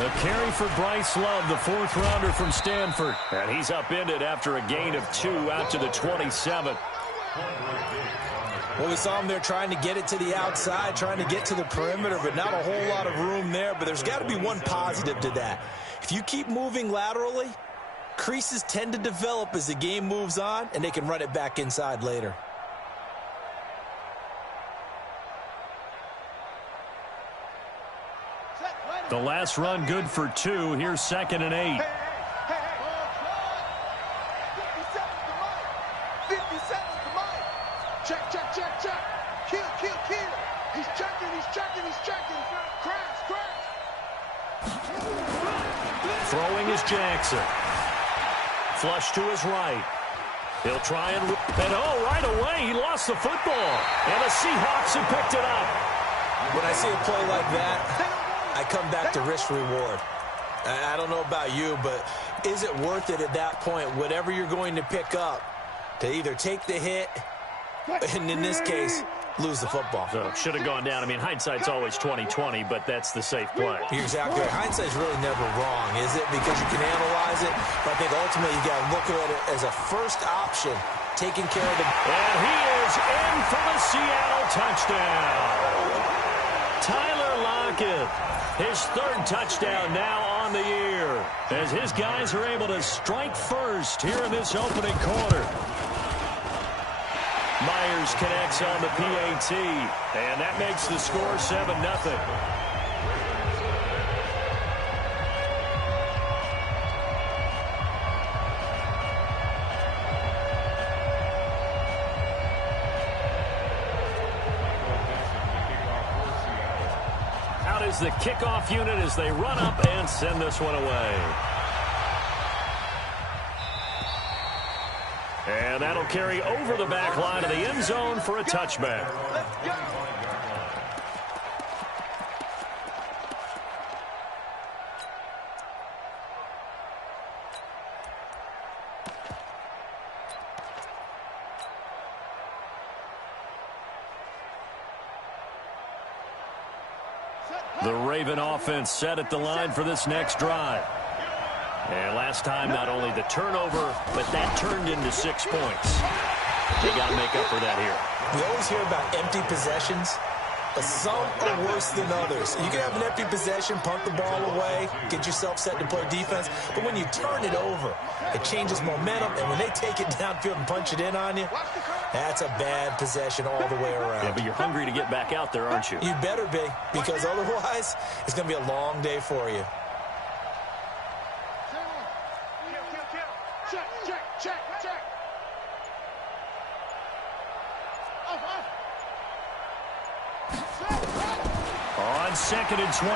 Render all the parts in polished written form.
A carry for Bryce Love, the fourth rounder from Stanford. And he's upended after a gain of 2 out to the 27. Well, we saw him there trying to get it to the outside, trying to get to the perimeter, but not a whole lot of room there. But there's got to be one positive to that. If you keep moving laterally, creases tend to develop as the game moves on, and they can run it back inside later. The last run good for 2. Here's 2nd and 8. Throwing is Jackson. Flush to his right. He'll try and right away, he lost the football. And the Seahawks have picked it up. When I see a play like that, I come back to risk reward. I don't know about you, but is it worth it at that point, whatever you're going to pick up, to either take the hit, and in this case, lose the football? So should have gone down. I mean, hindsight's always 20/20, but that's the safe play. You're exactly right. Hindsight's really never wrong, is it? Because you can analyze it, but I think ultimately you got to look at it as a first option, taking care of the... And he is in for the Seattle touchdown. Tyler Lockett, his 3rd touchdown now on the year, as his guys are able to strike first here in this opening quarter. Myers connects on the PAT, and that makes the score 7-0. Out is the kickoff unit as they run up and send this one away. And that'll carry over the back line of the end zone for a touchback. The Raven offense set at the line for this next drive. And last time, not only the turnover, but that turned into 6 points. They got to make up for that here. We always hear about empty possessions, but some are worse than others. You can have an empty possession, punt the ball away, get yourself set to play defense, but when you turn it over, it changes momentum, and when they take it downfield and punch it in on you, that's a bad possession all the way around. Yeah, but you're hungry to get back out there, aren't you? You better be, because otherwise, it's going to be a long day for you. On 2nd and 12,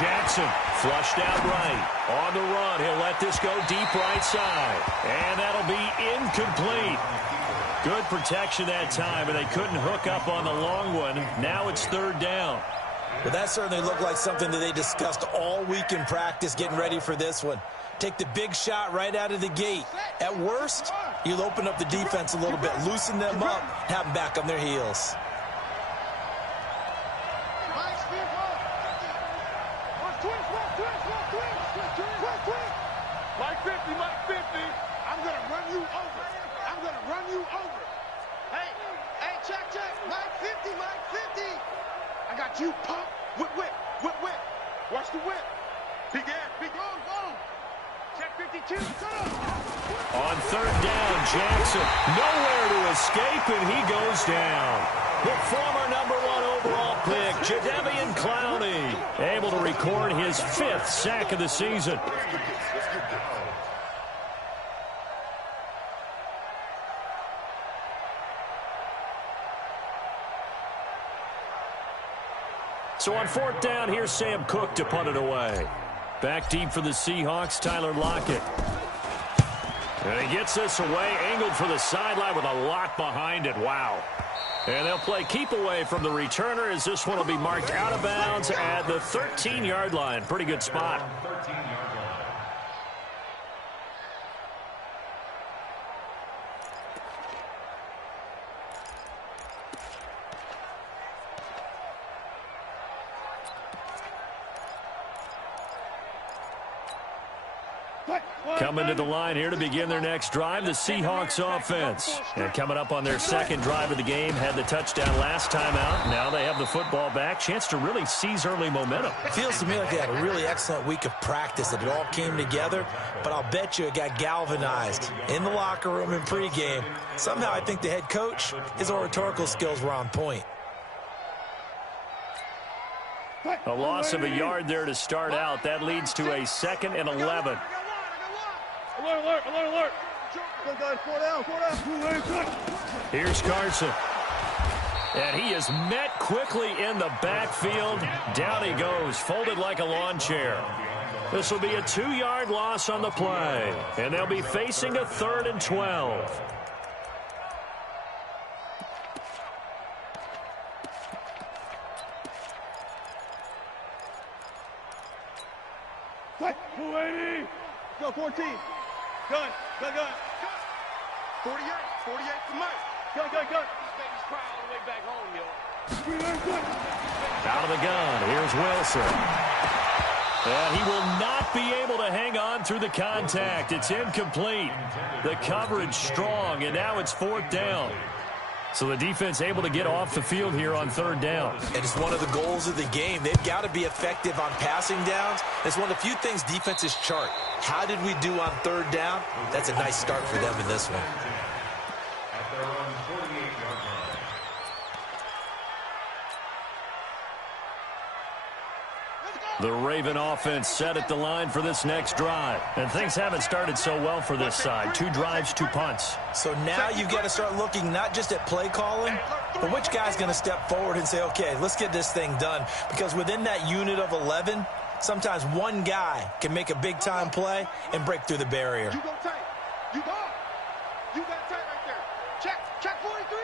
Jackson flushed out right. On the run, he'll let this go deep right side. And that'll be incomplete. Good protection that time, and they couldn't hook up on the long one. Now it's 3rd down. Well, that certainly looked like something that they discussed all week in practice, getting ready for this one. Take the big shot right out of the gate. At worst, you'll open up the defense a little bit, loosen them up, have them back on their heels. Mike 50, Mike 50. I'm going to run you over. I'm going to run you over. Hey, check. Mike 50, Mike 50. I got you, pump. Whip. Watch the whip. Big go. Check 52. On 3rd down, Jackson nowhere to escape, and he goes down. The former #1 overall pick, Jadeveon Clowney, able to record his 5th sack of the season. So on 4th down, here's Sam Cook to punt it away. Back deep for the Seahawks, Tyler Lockett. And he gets this away, angled for the sideline with a lot behind it. Wow. And they'll play keep away from the returner as this one will be marked out of bounds at the 13-yard line. Pretty good spot. Coming to the line here to begin their next drive, the Seahawks offense. And coming up on their second drive of the game, had the touchdown last time out. Now they have the football back. Chance to really seize early momentum. Feels to me like they had a really excellent week of practice, that it all came together. But I'll bet you it got galvanized in the locker room in pregame. Somehow I think the head coach, his oratorical skills were on point. A loss of a yard there to start out. That leads to a 2nd and 11. Alert, alert, alert, alert. Here's Carson. And he is met quickly in the backfield. Down he goes, folded like a lawn chair. This will be a 2-yard loss on the play. And they'll be facing a 3rd and 12. Go, 14. Gun. 48 for Mike. Gun. This baby's crying all the way back home, yo. Out of the gun, here's Wilson. And he will not be able to hang on through the contact. It's incomplete. The coverage strong, and now it's 4th down. So the defense able to get off the field here on 3rd down. And it's one of the goals of the game. They've got to be effective on passing downs. It's one of the few things defenses chart. How did we do on 3rd down? That's a nice start for them in this one. The Raven offense set at the line for this next drive. And things haven't started so well for this side. 2 drives, 2 punts. So now you've got to start looking not just at play calling, but which guy's going to step forward and say, okay, let's get this thing done. Because within that unit of 11, sometimes one guy can make a big-time play and break through the barrier. You go tight. You go. You got tight right there. Check 43.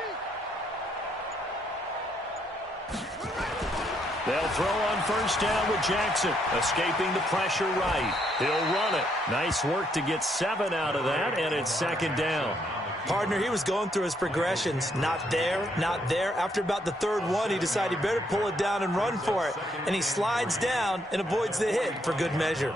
They'll throw on 1st down with Jackson, escaping the pressure right. He'll run it. Nice work to get 7 out of that, and it's 2nd down. Partner, he was going through his progressions. Not there, not there. After about the 3rd one, he decided he better pull it down and run for it. And he slides down and avoids the hit for good measure.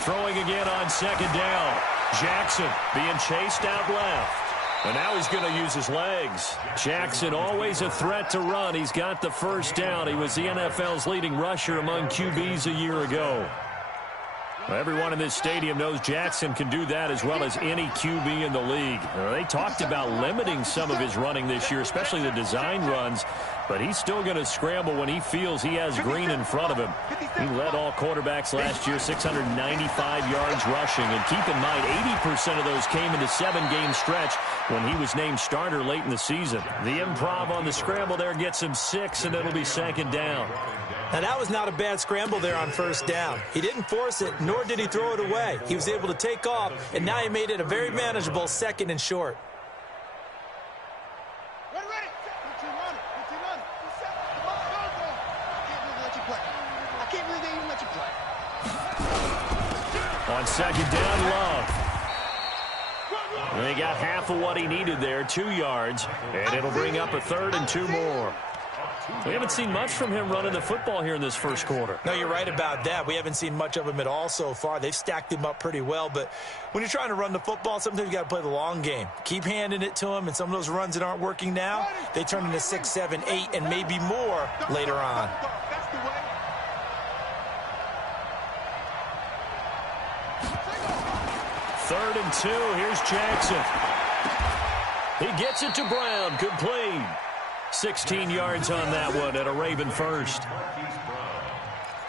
Throwing again on 2nd down. Jackson being chased out left. And now he's going to use his legs. Jackson always a threat to run. He's got the 1st down. He was the NFL's leading rusher among QBs a year ago. Everyone in this stadium knows Jackson can do that as well as any QB in the league. They talked about limiting some of his running this year, especially the design runs, but he's still going to scramble when he feels he has green in front of him. He led all quarterbacks last year, 695 yards rushing. And keep in mind, 80% of those came in the 7-game stretch when he was named starter late in the season. The improv on the scramble there gets him 6, and it'll be 2nd down. Now, that was not a bad scramble there on 1st down. He didn't force it, nor did he throw it away. He was able to take off, and now he made it a very manageable 2nd and short. Ready. 15 running. I can't believe they even let you play. On 2nd down, Love. And he got half of what he needed there, 2 yards, and it'll bring up a 3rd and 2 more. We haven't seen much from him running the football here in this 1st quarter. No, you're right about that. We haven't seen much of him at all so far. They've stacked him up pretty well, but when you're trying to run the football, sometimes you got to play the long game. Keep handing it to him, and some of those runs that aren't working now, they turn into 6, 7, 8, and maybe more later on. That's the way. 3rd and 2. Here's Jackson. He gets it to Brown. Complete. 16 yards on that one at a Raven 1st.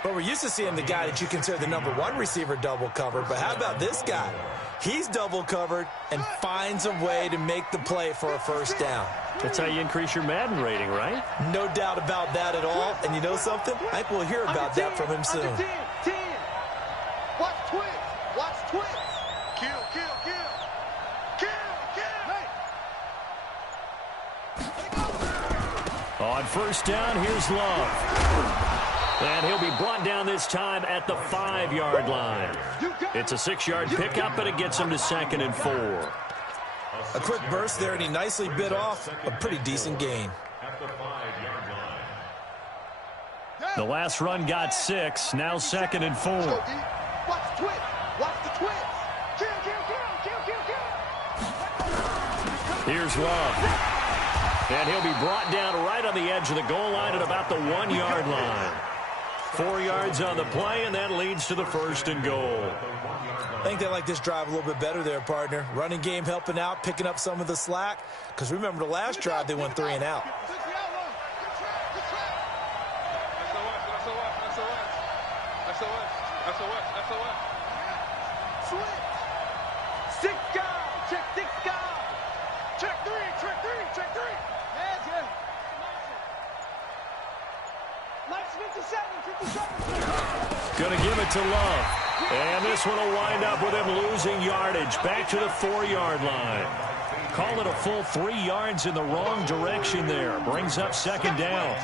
But we're used to seeing the guy that you consider the #1 receiver double covered. But how about this guy? He's double covered and finds a way to make the play for a 1st down. That's how you increase your Madden rating, right? No doubt about that at all. And you know something? I think we'll hear about that from him soon. 10. Watch twins. Kill. on first down, here's Love. And he'll be brought down this time at the 5-yard line. It's a 6-yard pickup, and it gets him to 2nd and 4. A quick burst there, and he nicely bit off a pretty decent gain. The last run got 6, now 2nd and 4. Watch the twist. Watch the twist. Kill. Here's Love. And he'll be brought down right on the edge of the goal line at about the 1-yard line. 4 yards on the play, and that leads to the 1st and goal. I think they like this drive a little bit better there, partner. Running game helping out, picking up some of the slack. Because remember the last drive, they went 3 and out. Going to give it to Love. And this one will wind up with him losing yardage back to the 4-yard line. Call it a full 3 yards in the wrong direction there. Brings up 2nd down.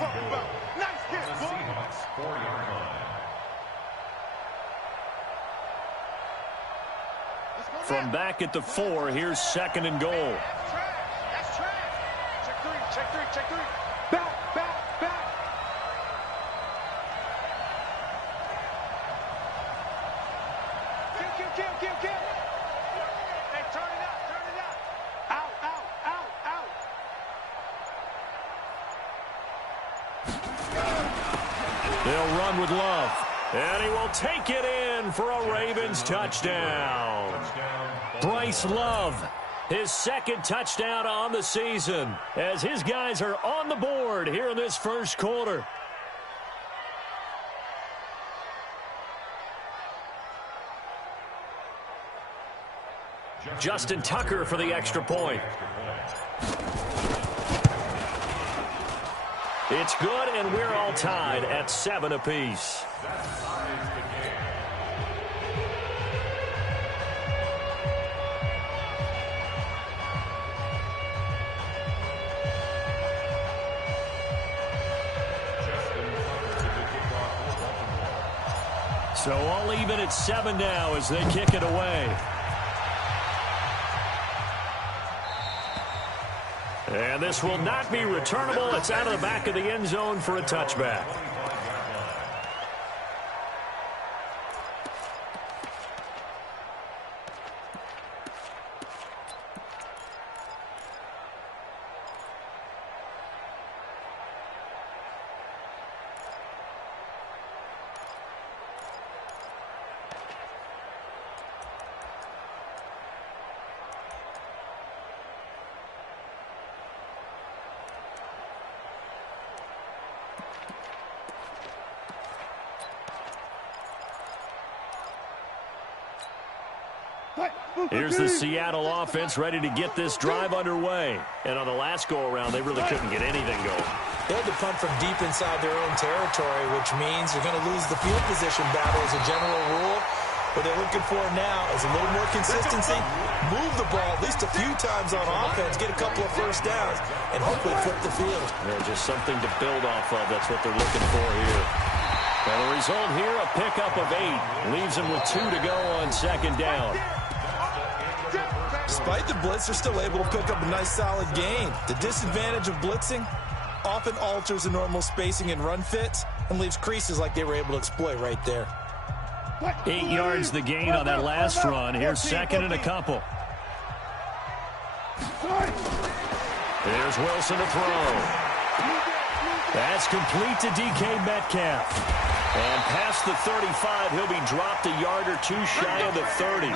From back at the 4, here's 2nd and goal. That's trash. Check three. Back. Kill. Hey, turn it up. Out. They'll run with Love. And he will take it in for a Ravens touchdown. Bryce Love, his 2nd touchdown on the season, as his guys are on the board here in this 1st quarter. Justin Tucker for the extra point. It's good, and we're all tied at 7 apiece. So all even at 7 now as they kick it away. And this will not be returnable. It's out of the back of the end zone for a touchback. Here's the Seattle offense ready to get this drive underway. And on the last go-around, they really couldn't get anything going. They had to punt from deep inside their own territory, which means you're going to lose the field position battle as a general rule. What they're looking for now is a little more consistency, move the ball at least a few times on offense, get a couple of first downs, and hopefully flip the field. Yeah, just something to build off of. That's what they're looking for here. And the result here, a pickup of 8. Leaves them with 2 to go on 2nd down. Despite the blitz, they're still able to pick up a nice solid gain. The disadvantage of blitzing often alters the normal spacing and run fits and leaves creases like they were able to exploit right there. 8 yards the gain on that last run. Here's 2nd and a couple. Here's Wilson to throw. That's complete to DK Metcalf. And past the 35, he'll be dropped a yard or 2 shy of the 30.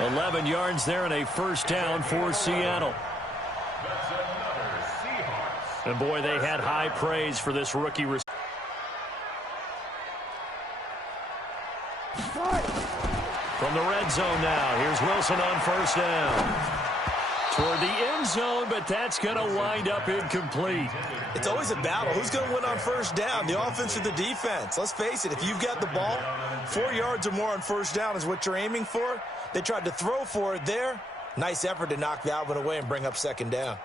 11 yards there and a first down for Seattle. And boy, they had high praise for this rookie receiver. From the red zone now, here's Wilson on first down. Toward the end zone, but that's going to wind up incomplete. It's always a battle. Who's going to win on first down, the offense or the defense? Let's face it, if you've got the ball, 4 yards or more on first down is what you're aiming for. They tried to throw for it there. Nice effort to knock that one away and bring up 2nd down.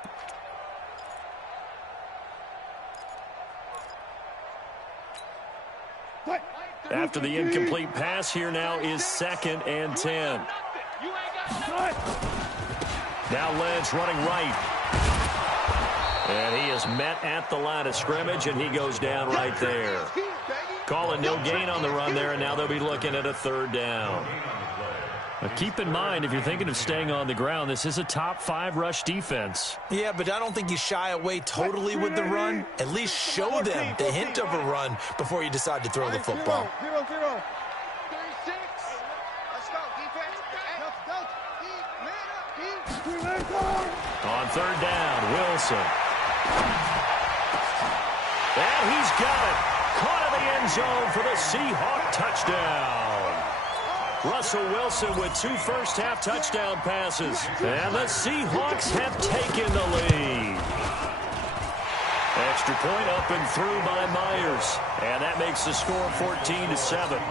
After the incomplete pass, here now is 2nd and 10. Now Lynch running right. And he is met at the line of scrimmage, and he goes down right there. Calling no gain on the run there, and now they'll be looking at a 3rd down. Now keep in mind, if you're thinking of staying on the ground, this is a top 5 rush defense. Yeah, but I don't think you shy away totally with the run. At least show them the hint of a run before you decide to throw the football. 0-0. 36. Let's go, defense. On 3rd down, Wilson. And he's got it. Caught in the end zone for the Seahawk touchdown. Russell Wilson with 2 first-half touchdown passes. And the Seahawks have taken the lead. Extra point up and through by Myers. And that makes the score 14-7.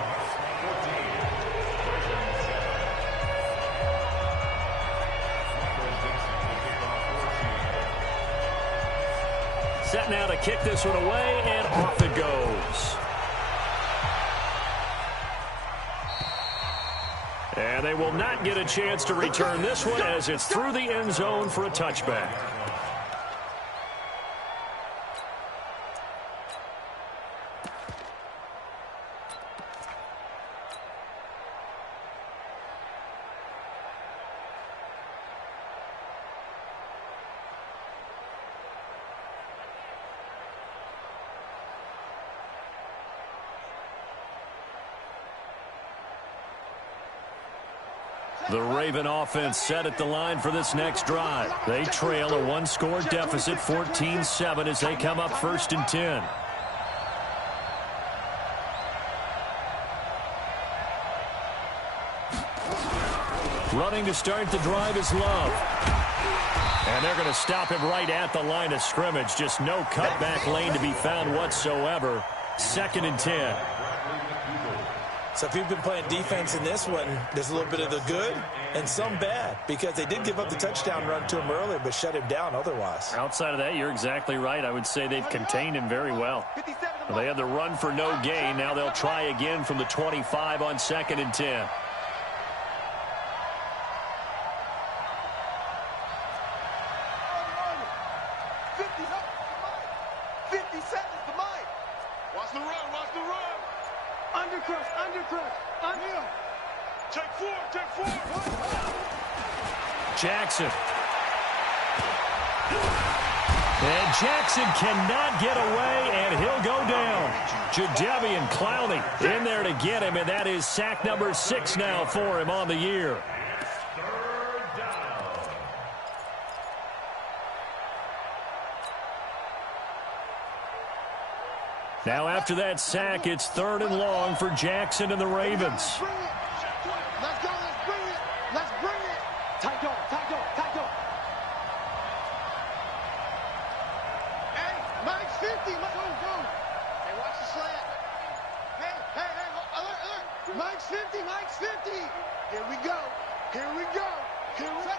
Set now to kick this one away, and off it goes. And they will not get a chance to return this one as it's through the end zone for a touchback. The Raven offense set at the line for this next drive. They trail a 1-score deficit, 14-7, as they come up 1st and 10. Running to start the drive is Love. And they're going to stop him right at the line of scrimmage. Just no cutback lane to be found whatsoever. 2nd and 10. So if you've been playing defense in this one, there's a little bit of the good and some bad, because they did give up the touchdown run to him earlier but shut him down otherwise. Outside of that, you're exactly right. I would say they've contained him very well. They had the run for no gain. Now they'll try again from the 25 on 2nd and 10. Jackson. And Jackson cannot get away, and he'll go down. Jadeveon Clowney in there to get him, and that is sack number 6 now for him on the year. Now after that sack, it's 3rd and long for Jackson and the Ravens. Let's go, let's bring it. Let's bring it. Tight door, tight door, tight door. Hey, Mike's 50. Go, go. Hey, watch the slant. Hey, alert, alert. Mike's 50, Mike's 50. Here we go. Here we go. Here we go.